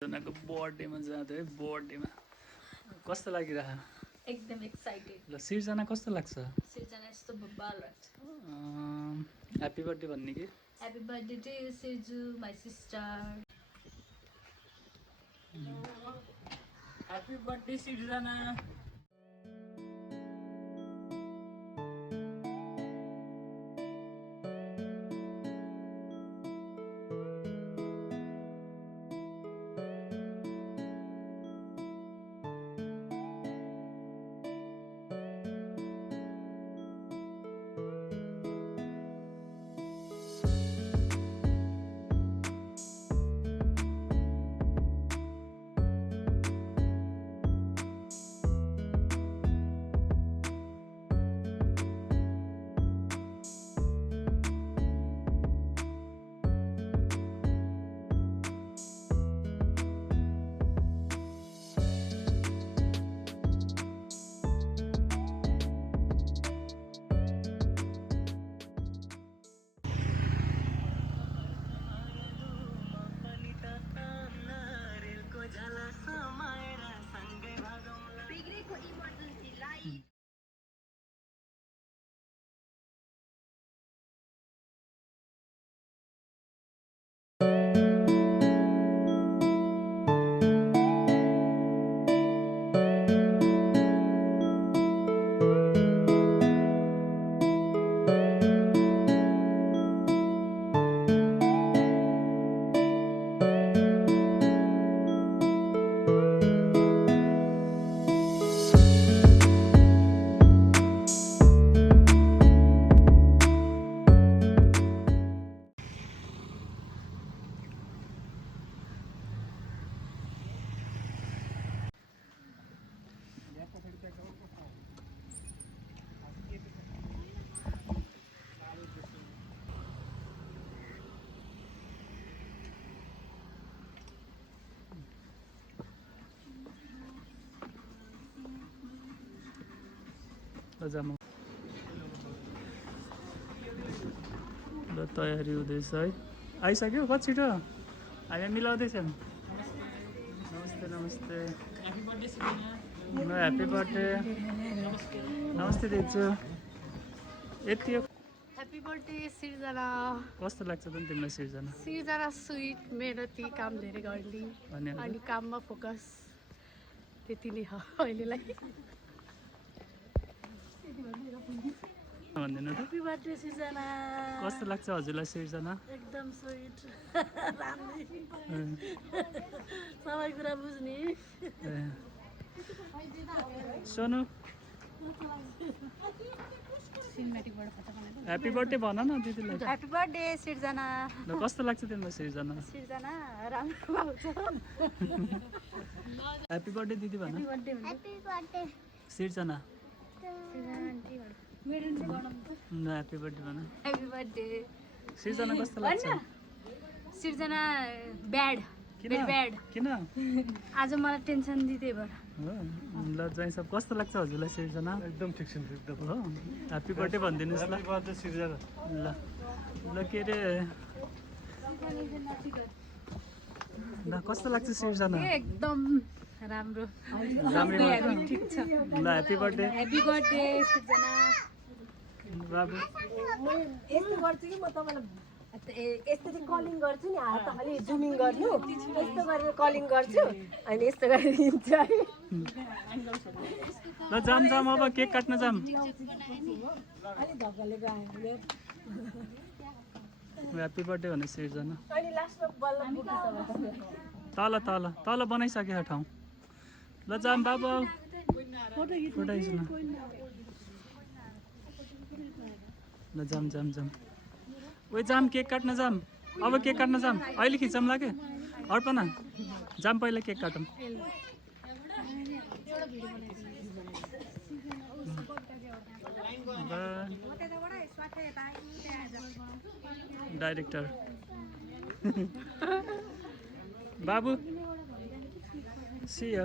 जनाको बर्थडेमा जाँदै बर्थडेमा कस्तो लागिरह एकदम एक्साइटेड ल सिर्जना कस्तो लाग्छ सिर्जना यस्तो बब्बाल लाग्छ ह्याप्पी बर्थडे भन्ने कि happy birthday to you Sirju my sister happy birthday Sirjana ल तयारी हुँदैछ है आइसक्यो कति छिटो हामी मिलाउँदैछौँ नमस्ते नमस्ते ल ह्याप्पी बर्थडे नमस्ते दिन्छु यति हो ह्याप्पी बर्थडे सिर्जना कस्तो लाग्छ त नि तिमीलाई सिर्जना सिर्जना स्विट मेहनती काम धेरै गर्ने अनि काममा फोकस त्यति नै हो अहिलेलाई भन्दिनु त ह्याप्पी बर्थडे सिर्जना कस्तो लाग्छ हजुरलाई सिर्जना एकदम स्विट सबै कुरा बुझ्ने सोनु ह्याप्पी बर्थडे भन न दिदीलाई ह्याप्पी बर्थडे सिर्जना ल कस्तो लाग्छ तिमीलाई सिर्जना सिर्जना राम्रो आउँछ ह्याप्पी बर्थडे दिदी भन सिर्जना ल ह्याप्पी बर्थडे भन ह्याप्पी बर्थडे सिर्जना कस्तो लाग्छ सिर्जना ब्याड भेरी ब्याड किन आज मलाई टेन्सन दिँदै भएर हो ल जाइ सब कस्तो लाग्छ हजुरलाई सिर्जना एकदम ठिक छ एकदम हो ह्याप्पी बर्थडे भनिदिनुहोस् ल सिर्जना ल ल के अरे ल कस्तो लाग्छ सिर्जना एकदम राम्रो राम्रै ठिक छ ल ह्याप्पी बर्थडे ह्याप्पी बर्थडे सिर्जना बाबु यस्तो गर्छु कि म तपाईँलाई यस्तो चाहिँ कलिङ गर्छु नि तपाईँले जुमिङ गर्नु यस्तो गरेर कलिङ गर्छु अनि यस्तो गरेर दिन्छ है ल जाम जाम अब केक काट्न जाम अलिक धक्काले गयो ह्याप्पी बर्थडे भने सिर्जना अनि लास्टमा बल्ल बुट्छ तल तल तल बनाइसक्यो ठाउँ ल जाम बाबु फोटो खिच्नु ल जाम जाम जाम ओ जाम केक काट्न जाम अब केक काट्न जाम अहिले खिचौँला के अर्पणा जाम पहिला केक काटौँ डाइरेक्टर बाबु सी यू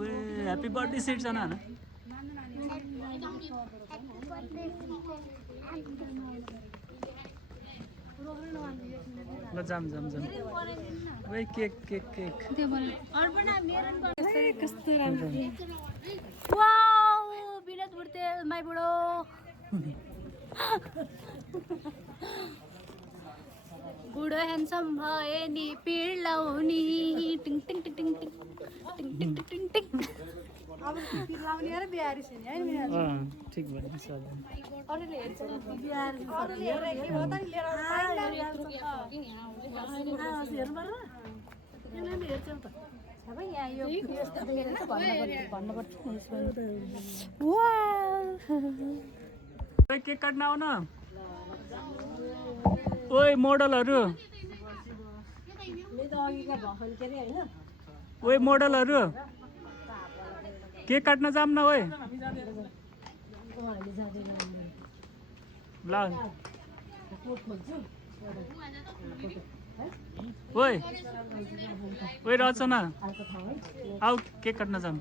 वे ह्याप्पी बर्थडे सिर्जना हैन ल जाम जाम जाम ओइ केक केक केक कस्तो राम्रो वाउ विनोद भुटेल माई बुढो बुढो ह्यान्डसम भए नि पिर लाउने टिङ टिङ टिङ टिङ टिङ टिङ टिङ टिङ टिङ अब पिर लाउने र बिहारी छैन है ठिक भन्नु सर अरूले हेर्छ बिहारी अरूले हेरेर के हो त लिएर हेर्नु पर्छ यसले हेर्छ त अब यहाँ यो यस्तो देखेर भन्नुपर्छ ओइ केक काट्न आउ न ओइ मोडलहरू ओइ मोडलहरू केक काट्न जाम न ओइ ल ओइ ओइ रचना आऊ केक काट्न जाम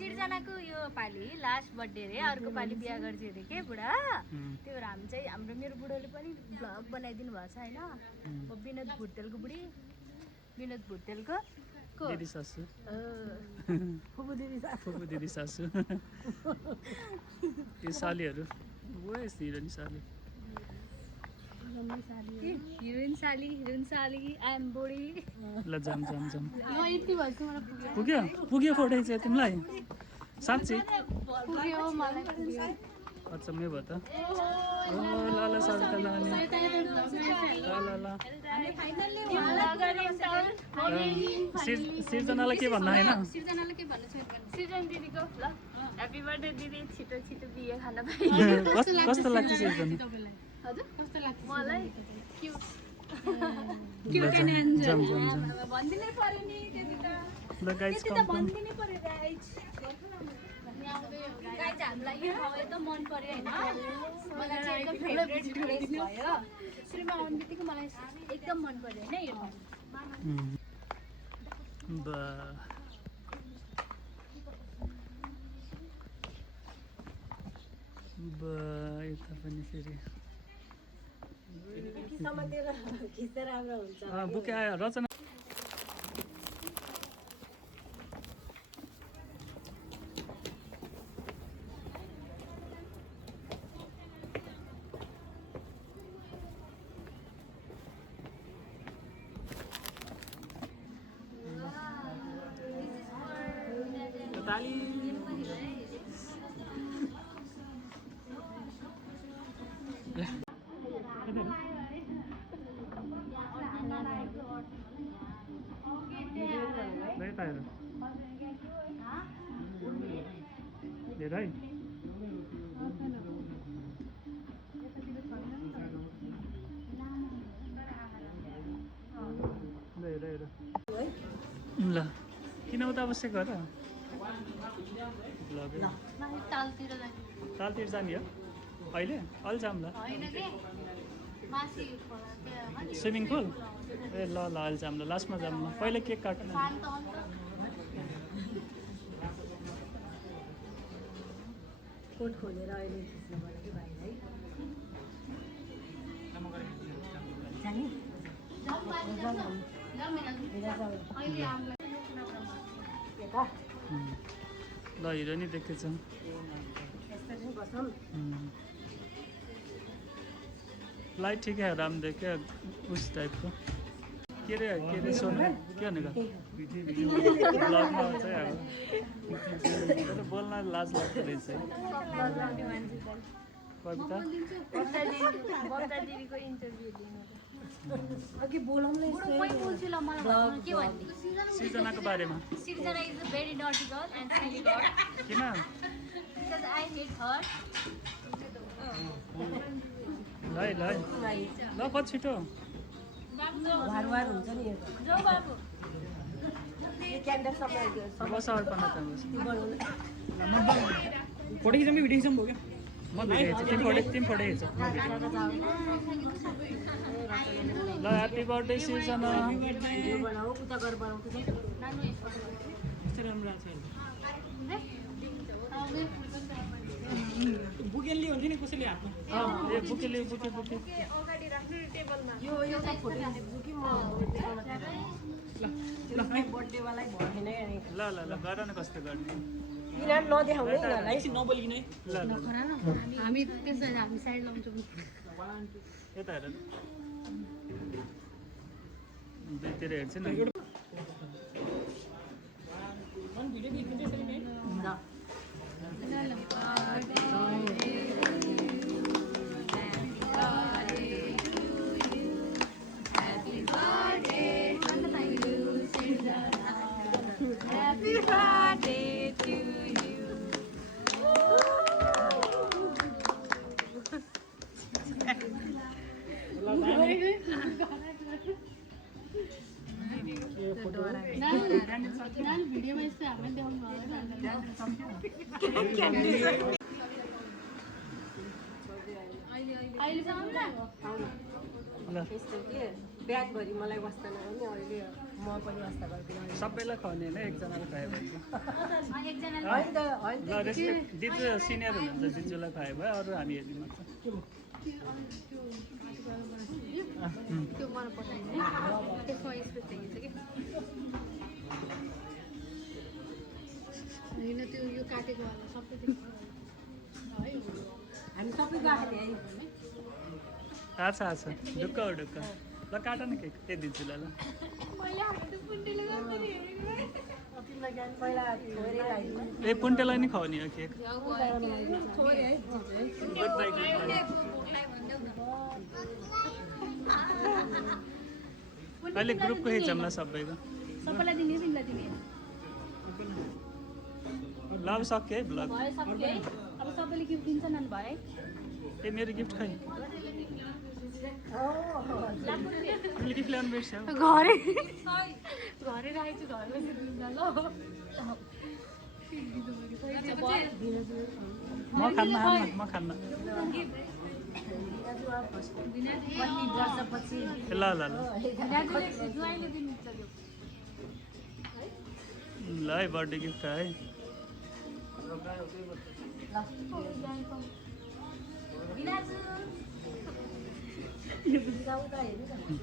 सिर्जनाको यो पालि लास्ट बर्थडे रे अर्को पालि बिहा गर्छ अरे के बुढा त्यही भएर हामी चाहिँ हाम्रो मेरो बुढोले पनि भ्लग बनाइदिनु भएको छ होइन विनोद भुटेलको बुढी विनोद भुटेलको दिदी सासू फुपू दिदी सासू यो सालीहरू ओए हिरोनी साली हिरोइन साली आइएम बुढी ल जाम जाम जाम यति भएछ मलाई पुग्यो पुग्यो फोटो चाहिँ तिमीलाई साँच्ची पुग्यो मलाई पुग्यो अच्छा मे भयो त ओ ल ल सरिता नानी ल ल ल सिर्जनालाई के भन्नु होइन सिर्जनालाई के भन्नु छ सिर्जन दिदीको ल ह्याप्पी बर्थडे दिदी छिटो छिटो बिहे खान पाए कस्तो लाग्छ सिर्जना हजुर कस्तो लाग्छ मलाई क्युट जाम जाम जाम भन्दिनै पर्यो नि त्यति त ल गाइस त्यति त भन्दिनै पर्यो गाइज गाइज हामीलाई यो ठाउँ एकदम मन पर्यो होइन मलाई चाहिँ एकदम फेभरेट प्लेस भयो सुरुमा आउने बित्तिकै मलाई एकदम मन पर्यो होइन यो ठाउँ यता पनि फेरि बुके आयो रचना धेरै ल किन उता आवश्यक गर तालतिर जाने हो अहिले अहिले जाऊँ ल स्विमिङ पुल ए ल ल अहिले जाऊँ ल लास्टमा जाऊँ ल पहिला केक काट्नु कोट खोलेर अहिले खिच्नु पर्यो कि भाइ है जाने ल हिरो नि देखेछ लाइट ठिकै हो राम देख्यो उस टाइपको के अरे सोध्नु के भनेको ब्लगमा चाहिँ अब बोल्न लाज लाग्दो रहेछ है कविता अघि बोलाउनु सिर्जनाको बारेमा Sirjana is a very naughty girl and silly girl किन because I hate her. है ल है ल कति छिटो वार हुन्छ नि यो जो बाबु यो क्यान्डल सबै बस अर्पण त बस बनाउनु फोटो खिचौँ कि भिडियो खिचौँ भयो म भिडियो हेर्छु तिमी फोटो हेर्छु ल ह्याप्पी बर्थडे सिर्जना भिडियो बनाऊ उता गरेर बनाउँछु चाहिँ कस्तो राम्रो लाग्छ बुकेनले हुन्थ्यो नि कसैले हातमा ए बुके बुके अगाडि राख्नु टेबलमा यो एउटा फोटो खिच्छु कि म बर्थडेवालै भएन ल ल ल गर न कस्तो गर्ने यिनीहरू नदेखाउने यिनीहरूलाई एकछिन नबोलिकन है ल ल हामी त्यसरी हामी साइड लाउँछौँ यता हेर दुईतिर हेर्छु न भिडियो खिच्नु त्यसरी नै Happy birthday to you. ನಾನು ವಿಡಿಯೋ ವಯಸ್ಸು ಆಮೇಲೆ अहिले जाउँ न ल यस्तो के ब्यागभरि मलाई वास्ता नगर्ने अहिले म पनि वास्ता गर्दिनँ सबैलाई खुवाउने होइन एकजनालाई खुवायो भने एकजनाले होइन त होइन ल रेस्पेक्ट दिजु सिनियर हुनुहुन्छ दिजुलाई खुवायो भयो अरू हामी हेर्दिनु पर्छ त्यो मलाई पठाइदिनु त्यसमा यस्तो देखिन्छ कि होइन त्यो यो काटेको वाला सबै देखिन्छ है हामी सबै गएको थियौँ आछ आछ ढुक्क हो ढुक्क ल काट न केक ए दिजुलाई ल पहिला छोरे आइदिनु ए पुन्टेलाई नि खुवाउने हो केक छोरे है गुड बाई गुड बाई अहिले ग्रुपको हिजो ल सबैको सबैलाई दिने तिमीलाई दिने ल अब सक्यो है भ्लग भयो सक्यो है अब सबैले गिफ्ट दिन्छन् अनि भयो ए मेरो गिफ्ट खै तिमीले गिफ्ट ल्याउनु बिर्स्यौ घरै घरै राखेको छु घरमा दिँदा ल म खान्न म खान्न कति वर्षपछि ल ल ल जुवाइले दिनुहुन्छ त्यो ल है बर्थडे गिफ्ट है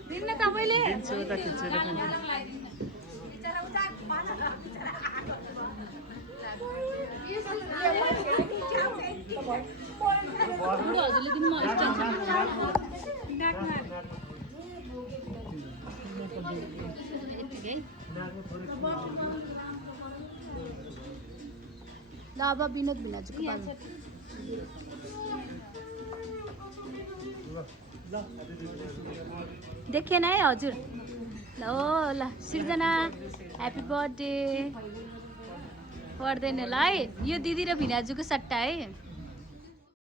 दिन्न तपाईँले दिन्छु उता खिचेर पनि हजुरले दिनु म ल अब विनोद भिनाजुको पालो देखेन है हजुर ल ओ ल सृजना ह्याप्पी बर्थडे पर्दैन ल है यो दिदी र भिनाजुको सट्टा है